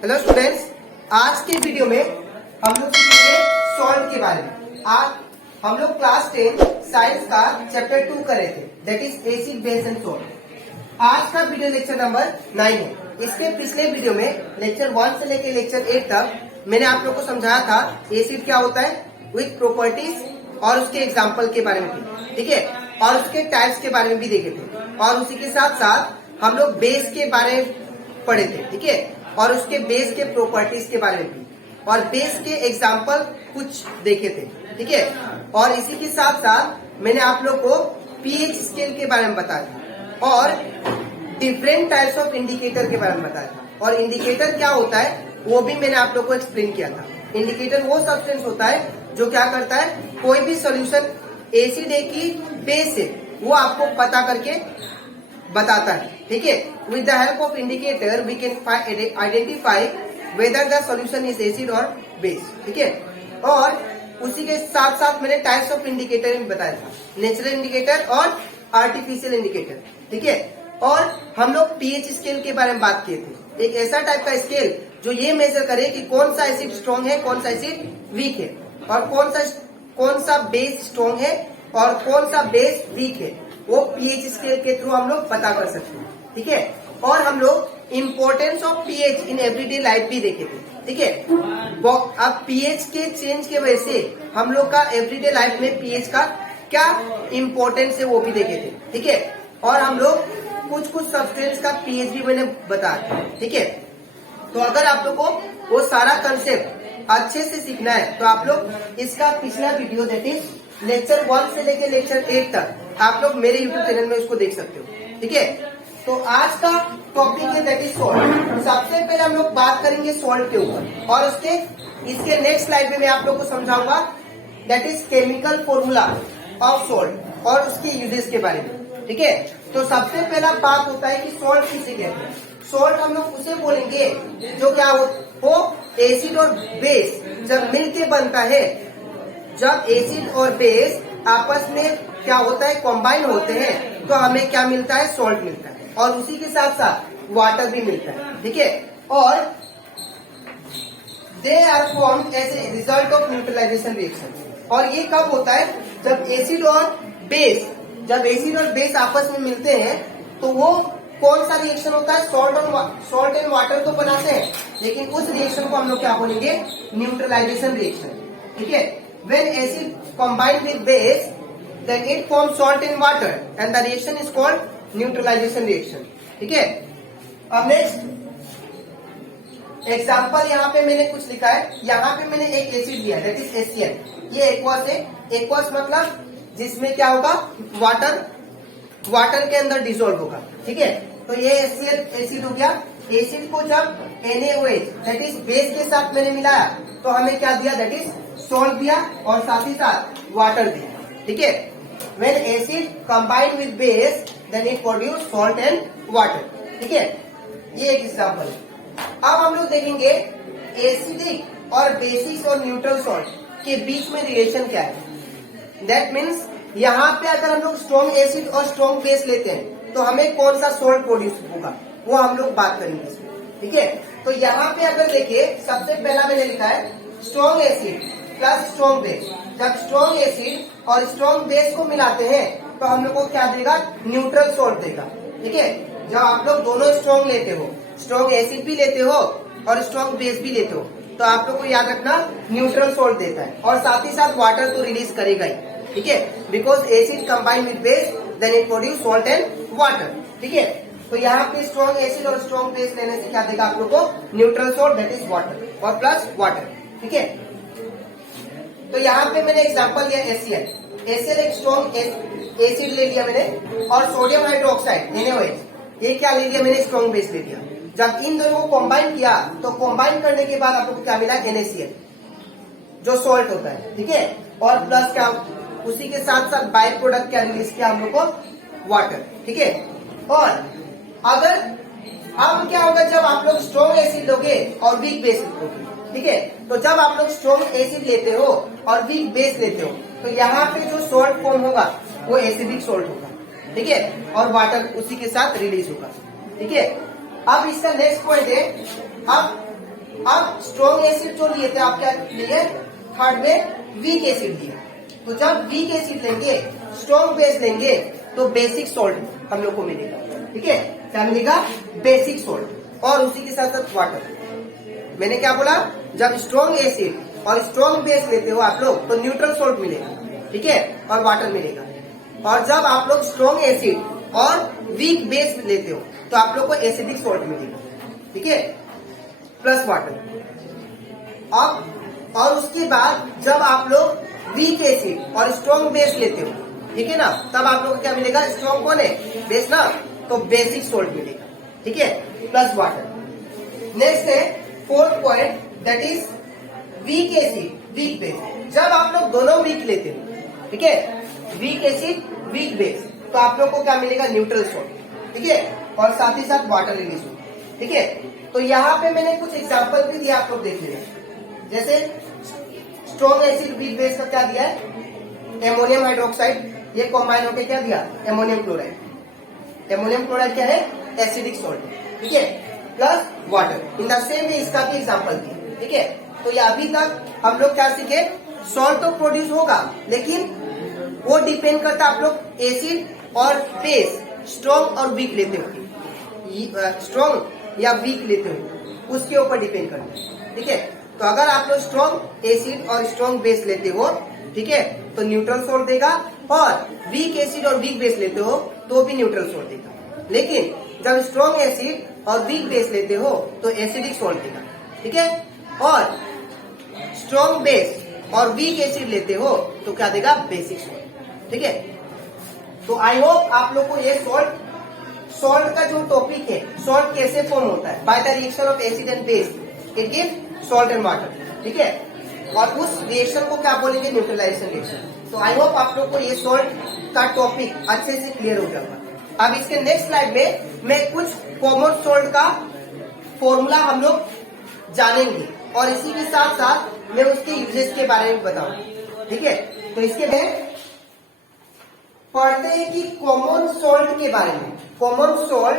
Hello students, आज के video में हम लोग सीखेंगे सॉल्ट के बारे में। आज हम लोग क्लास 10 साइंस का चैप्टर 2 कर रहे थे, that is acid base and salt. आज का वीडियो लेक्चर नंबर 9 है। इसके पिछले वीडियो में लेक्चर 1 से लेकर लेक्चर 8 तक मैंने आप लोग को समझाया था एसिड क्या होता है विथ प्रॉपर्टीज और उसके एग्जाम्पल के बारे में भी, ठीक है, और उसके टाइप्स के बारे में भी देखे थे। और उसी के साथ साथ हम लोग बेस के बारे में पढ़े थे, ठीक है, और उसके बेस के प्रॉपर्टीज के बारे में भी, और बेस के एग्जाम्पल कुछ देखे थे, ठीक है। और इसी के साथ साथ मैंने आप लोग को पीएच स्केल के बारे में बताया था और डिफरेंट टाइप्स ऑफ इंडिकेटर के बारे में बताया था। और इंडिकेटर क्या होता है वो भी मैंने आप लोग को एक्सप्लेन किया था। इंडिकेटर वो सब्सटेंस होता है जो क्या करता है, कोई भी सोल्यूशन एसिड है कि बेस है वो आपको पता करके बताता है, ठीक है। With the help of indicator we can identify whether the solution is acid और बेस, ठीक है। और उसी के साथ साथ मैंने टाइप्स ऑफ इंडिकेटर भी बताया था, नेचुरल इंडिकेटर और आर्टिफिशियल इंडिकेटर, ठीक है। और हम लोग पीएच स्केल के बारे में बात किए थे, एक ऐसा टाइप का स्केल जो ये मेजर करे कि कौन सा एसिड स्ट्रॉन्ग है, कौन सा एसिड वीक है, और कौन सा बेस स्ट्रॉन्ग है और कौन सा बेस वीक है, वो पीएच स्केल के थ्रू हम लोग पता कर सकते हैं, ठीक है। और हम लोग importance of pH in everyday life भी देखे थे, ठीक है। अब पीएच के चेंज के वजह से हम लोग का एवरीडे लाइफ में पीएच का क्या इम्पोर्टेंस है वो भी देखे थे, ठीक है। और हम लोग कुछ सब्सटेंस का पीएच भी मैंने बताया, ठीक है। तो अगर आप लोग को वो सारा कंसेप्ट अच्छे से सीखना है तो आप लोग इसका पिछला वीडियो दैट इज लेक्चर 1 से लेकर लेक्चर 8 तक आप लोग मेरे यूट्यूब चैनल में उसको देख सकते हो, ठीक है। तो आज का टॉपिक है दैट इज सॉल्ट। सबसे पहले हम लोग बात करेंगे सॉल्ट के ऊपर और इसके नेक्स्ट स्लाइड में मैं आप लोग को समझाऊंगा that is chemical formula of salt और उसके यूजेस के बारे में, ठीक है। तो सबसे पहला बात होता है कि सॉल्ट किसे कहते हैं। सॉल्ट हम लोग उसे बोलेंगे जो क्या हो एसिड और बेस जब मिलके बनता है, जब एसिड और बेस आपस में क्या होता है कंबाइन होते हैं तो हमें क्या मिलता है, सॉल्ट मिलता है। और उसी के साथ साथ वाटर भी मिलता है, ठीक है। और they are formed as a result of neutralisation reaction. और ये कब होता है, जब एसिड और बेस आपस में मिलते हैं तो वो कौन सा रिएक्शन होता है, सॉल्ट एंड वाटर तो बनाते हैं, लेकिन उस रिएक्शन को हम लोग क्या बोलेंगे, न्यूट्रलाइजेशन रिएक्शन, ठीक है। When acid combined with base, then it forms salt and water, and the reaction is called neutralization reaction, ठीक है। अब नेक्स्ट एग्जाम्पल यहाँ पे मैंने कुछ लिखा है। यहाँ पे मैंने एक एसिड लिया दैट इज HCl। ये एक्वस है, एक्वस मतलब जिसमें क्या होगा, वाटर के अंदर डिसॉल्व होगा, ठीक है। तो ये HCl एसिड हो गया। एसिड को जब NaOH दैट इज बेस के साथ मैंने मिलाया तो हमें क्या दिया, दैट इज सॉल्ट दिया और साथ ही साथ वाटर दिया, ठीक है। When acid combined with base, then it produce salt and water, ठीक है। ये एक एग्जाम्पल है। अब हम लोग देखेंगे एसिडिक और बेसिक और न्यूट्रल सॉल्ट के बीच में रिलेशन क्या है। दैट मीन्स यहाँ पे अगर हम लोग स्ट्रॉन्ग एसिड और स्ट्रॉन्ग बेस लेते हैं तो हमें कौन सा सॉल्ट प्रोड्यूस होगा वो हम लोग बात करेंगे इसमें, ठीक है। तो यहाँ पे अगर देखिए सबसे पहला मैंने लिखा है strong acid plus strong base. जब स्ट्रॉन्ग एसिड और स्ट्रॉन्ग बेस को मिलाते हैं तो हम लोग को क्या देगा, न्यूट्रल सॉल्ट देगा, ठीक है। जब आप लोग दोनों स्ट्रॉन्ग लेते हो, स्ट्रॉन्ग एसिड भी लेते हो और स्ट्रॉन्ग बेस भी लेते हो, तो आप लोग को याद रखना न्यूट्रल सॉल्ट देता है। और साथ ही साथ वाटर तो रिलीज करेगा ही, ठीक है, because acid combined with base then it produce salt and water, ठीक है। तो यहाँ पे स्ट्रॉन्ग एसिड और स्ट्रॉन्ग बेस लेने से क्या देगा आप लोग को, neutral salt that is water और प्लस वाटर, ठीक है। तो यहाँ पे मैंने एग्जांपल लिया HCl एक स्ट्रॉन्ग एसिड ले लिया मैंने, और सोडियम हाइड्रोक्साइड NaOH ये क्या ले लिया मैंने, स्ट्रॉन्ग बेस ले लिया। जब इन दोनों को कंबाइन किया तो कंबाइन करने के बाद आपको क्या मिला, NaCl जो सॉल्ट होता है, ठीक है। और प्लस क्या, उसी के साथ साथ बाय प्रोडक्ट क्या रिलीज किया हम लोग को, वाटर, ठीक है। और अगर अब क्या होगा, जब आप लोग स्ट्रॉन्ग एसिड लोगे और वीक बेस लोगे, ठीक है, तो जब आप लोग स्ट्रॉन्ग एसिड लेते हो और वीक बेस लेते हो तो यहाँ पे जो सॉल्ट फॉर्म होगा वो एसिडिक सॉल्ट होगा, ठीक है, और वाटर उसी के साथ रिलीज होगा, ठीक है। अब इसका नेक्स्ट पॉइंट है, अब अब स्ट्रॉन्ग एसिड जो लिए थे आप क्या लिए, थर्ड में वीक एसिड दिए। तो जब वीक एसिड लेंगे, स्ट्रॉन्ग बेस लेंगे, तो बेसिक सॉल्ट हम लोग को मिलेगा। ठीक है, क्या मिलेगा, बेसिक सॉल्ट, और उसी के साथ साथ वाटर। मैंने क्या बोला, जब स्ट्रॉन्ग एसिड और स्ट्रॉन्ग बेस लेते हो आप लोग, तो न्यूट्रल सॉल्ट मिलेगा। ठीक है, और वाटर मिलेगा। और जब आप लोग स्ट्रॉन्ग एसिड और वीक बेस लेते हो, तो आप लोग को एसिडिक सॉल्ट मिलेगा। ठीक है, प्लस वाटर। अब और उसके बाद जब आप लोग वीक एसिड और स्ट्रॉन्ग बेस लेते हो, ठीक है ना, तब आप लोग को क्या मिलेगा, स्ट्रॉन्ग कौन है, बेस ना, तो बेसिक सॉल्ट मिलेगा। ठीक है, प्लस वाटर। नेक्स्ट है fourth point, that is weak acid weak base. जब आप लोग दोनों वीक लेते हो, ठीक है, वीक एसिड वीक बेस, तो आप लोग को क्या मिलेगा, न्यूट्रल सॉल्ट। ठीक है, और साथ ही साथ वाटर रिलीज हो। ठीक है, तो यहाँ पे मैंने कुछ एग्जांपल भी दिया, आप लोग देख लेना। जैसे स्ट्रॉन्ग एसिड वीक बेस का क्या दिया है, एमोनियम हाइड्रोक्साइड, ये कॉम्बाइन होकर क्या दिया, एमोनियम क्लोराइड। एमोनियम क्लोराइड क्या है, एसिडिक सॉल्ट। ठीक है, plus water. In the same way इसका भी एग्जांपल दिया। ठीक है, तो ये अभी तक हम लोग क्या सीखे, सॉल्ट तो प्रोड्यूस होगा, लेकिन वो डिपेंड करता है आप लोग एसिड और बेस स्ट्रॉन्ग और वीक लेते हो, स्ट्रॉन्ग या वीक लेते हो, उसके ऊपर डिपेंड करता है। ठीक है, तो अगर आप लोग स्ट्रॉन्ग एसिड और स्ट्रॉन्ग बेस लेते हो, ठीक है, तो न्यूट्रल सॉल्ट देगा, और वीक एसिड और वीक बेस लेते हो तो भी न्यूट्रल सॉल्ट देगा। लेकिन जब स्ट्रॉन्ग एसिड और वीक बेस लेते हो तो एसिडिक सॉल्ट देगा। ठीक है, और स्ट्रॉन्ग बेस और वीक एसिड लेते हो तो क्या देगा, बेसिक सॉल्ट। ठीक है, तो आई होप आप लोग को ये सॉल्ट का जो टॉपिक है, सॉल्ट कैसे फॉर्म होता है, by the reaction of acid and base it give salt and water. ठीक है, और उस रिएक्शन को क्या बोलेंगे, न्यूट्रलाइजेशन रिएक्शन। तो आई होप आप लोग को ये सॉल्ट का टॉपिक अच्छे से क्लियर हो जाएगा। अब इसके नेक्स्ट स्लाइड में मैं कुछ कॉमन सॉल्ट का फॉर्मूला हम लोग जानेंगे, और इसी के साथ साथ मैं उसके यूजेस के बारे में बताऊंगा। ठीक है, तो इसके में पढ़ते हैं कि कॉमन सॉल्ट के बारे में। कॉमन सॉल्ट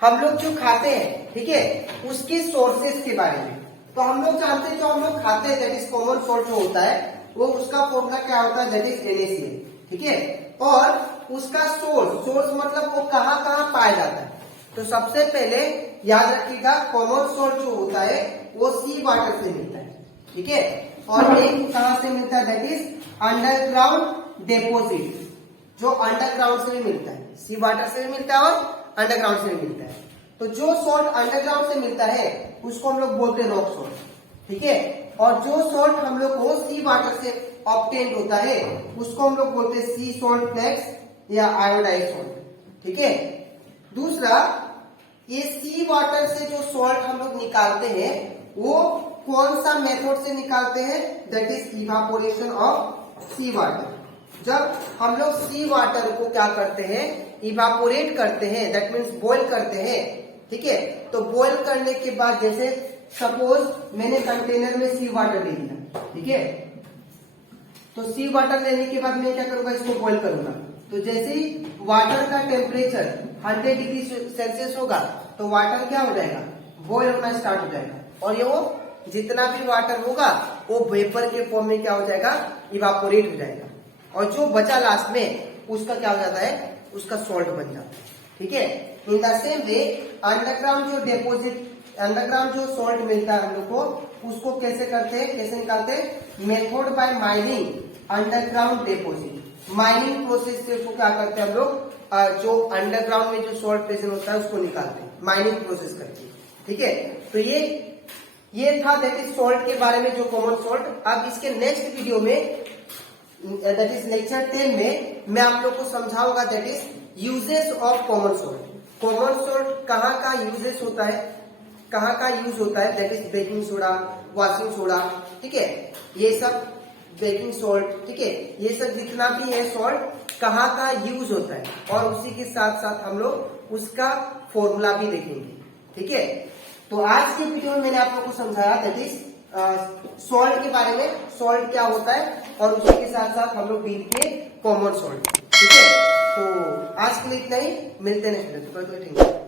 हम लोग जो खाते हैं, ठीक है, उसके सोर्सेस के बारे में। तो हम लोग जानते हैं जो हम लोग खाते हैं, दैट इज कॉमन सॉल्ट जो होता है, वो उसका फॉर्मूला क्या होता है, दैट इज NaCl। ठीक है, और उसका सोर्स मतलब वो कहाँ कहाँ पाया जाता है। तो सबसे पहले याद रखिएगा, कॉमन सॉल्ट जो होता है वो सी वाटर से मिलता है। ठीक है, और एक कहाँ से मिलता है, दैट इज अंडरग्राउंड डिपॉजिट, जो अंडरग्राउंड से भी मिलता है। सी वाटर से भी मिलता है और अंडरग्राउंड से भी मिलता है। तो जो सॉल्ट अंडरग्राउंड से मिलता है उसको हम लोग बोलते हैं रॉक सॉल्ट। ठीक है, और जो सॉल्ट हम लोग को सी वाटर से ऑब्टेन होता है उसको हम लोग बोलते हैं सी सॉल्ट फ्लेक्स या आयोडाइज सॉल्ट। ठीक है, दूसरा, ये सी वाटर से जो सॉल्ट हम लोग निकालते हैं वो कौन सा मेथड से निकालते हैं, that is evaporation of sea water. जब हम लोग सी वाटर को क्या करते हैं, इवापोरेट करते हैं, दैट मीन्स बॉईल करते हैं। ठीक है, तो बॉईल करने के बाद, जैसे सपोज मैंने कंटेनर में सी वाटर ले लिया, ठीक है, तो सी वाटर लेने के बाद मैं क्या करूंगा, इसको बॉईल करूंगा। तो जैसे ही वाटर का टेम्परेचर 100 डिग्री सेल्सियस होगा तो वाटर क्या हो जाएगा, बॉईल होना स्टार्ट हो जाएगा, और ये वो जितना भी वाटर होगा वो वेपर के फॉर्म में क्या हो जाएगा, इवापोरेट हो जाएगा, और जो बचा लास्ट में उसका क्या हो जाता है, उसका सॉल्ट बन जाता है। ठीक है, in the same way underground जो डिपॉजिट, अंडरग्राउंड जो सॉल्ट मिलता है हम लोग को, उसको कैसे करते हैं, कैसे निकालते हैं, method by mining underground deposit. Mining process से उसको क्या करते हैं हम लोग, जो अंडरग्राउंड में जो सॉल्ट प्रेजेंट होता है उसको निकालते हैं माइनिंग प्रोसेस करके। ठीक है, तो ये था दैट इज सॉल्ट के बारे में, जो कॉमन सॉल्ट। अब इसके नेक्स्ट वीडियो में, दैट इज लेक्चर 10 में, मैं आप लोग को समझाऊंगा that is uses of common salt. Common salt कहाँ का यूजेस होता है, कहाँ का यूज होता है, that is baking soda, washing soda. ठीक है, ये सब बेकिंग सॉल्ट, ठीक है, ये सब जितना भी है सॉल्ट कहाँ का यूज होता है, और उसी के साथ साथ हम लोग उसका फॉर्मूला भी देखेंगे। ठीक है, तो आज के वीडियो में मैंने आप लोग को समझाया दैट इज सॉल्ट के बारे में, सॉल्ट क्या होता है, और उसी के साथ साथ हम लोग डील किए कॉमन सॉल्ट। ठीक है, तो आज के लिए इतना ही, मिलते हैं नेक्स्ट वीडियो।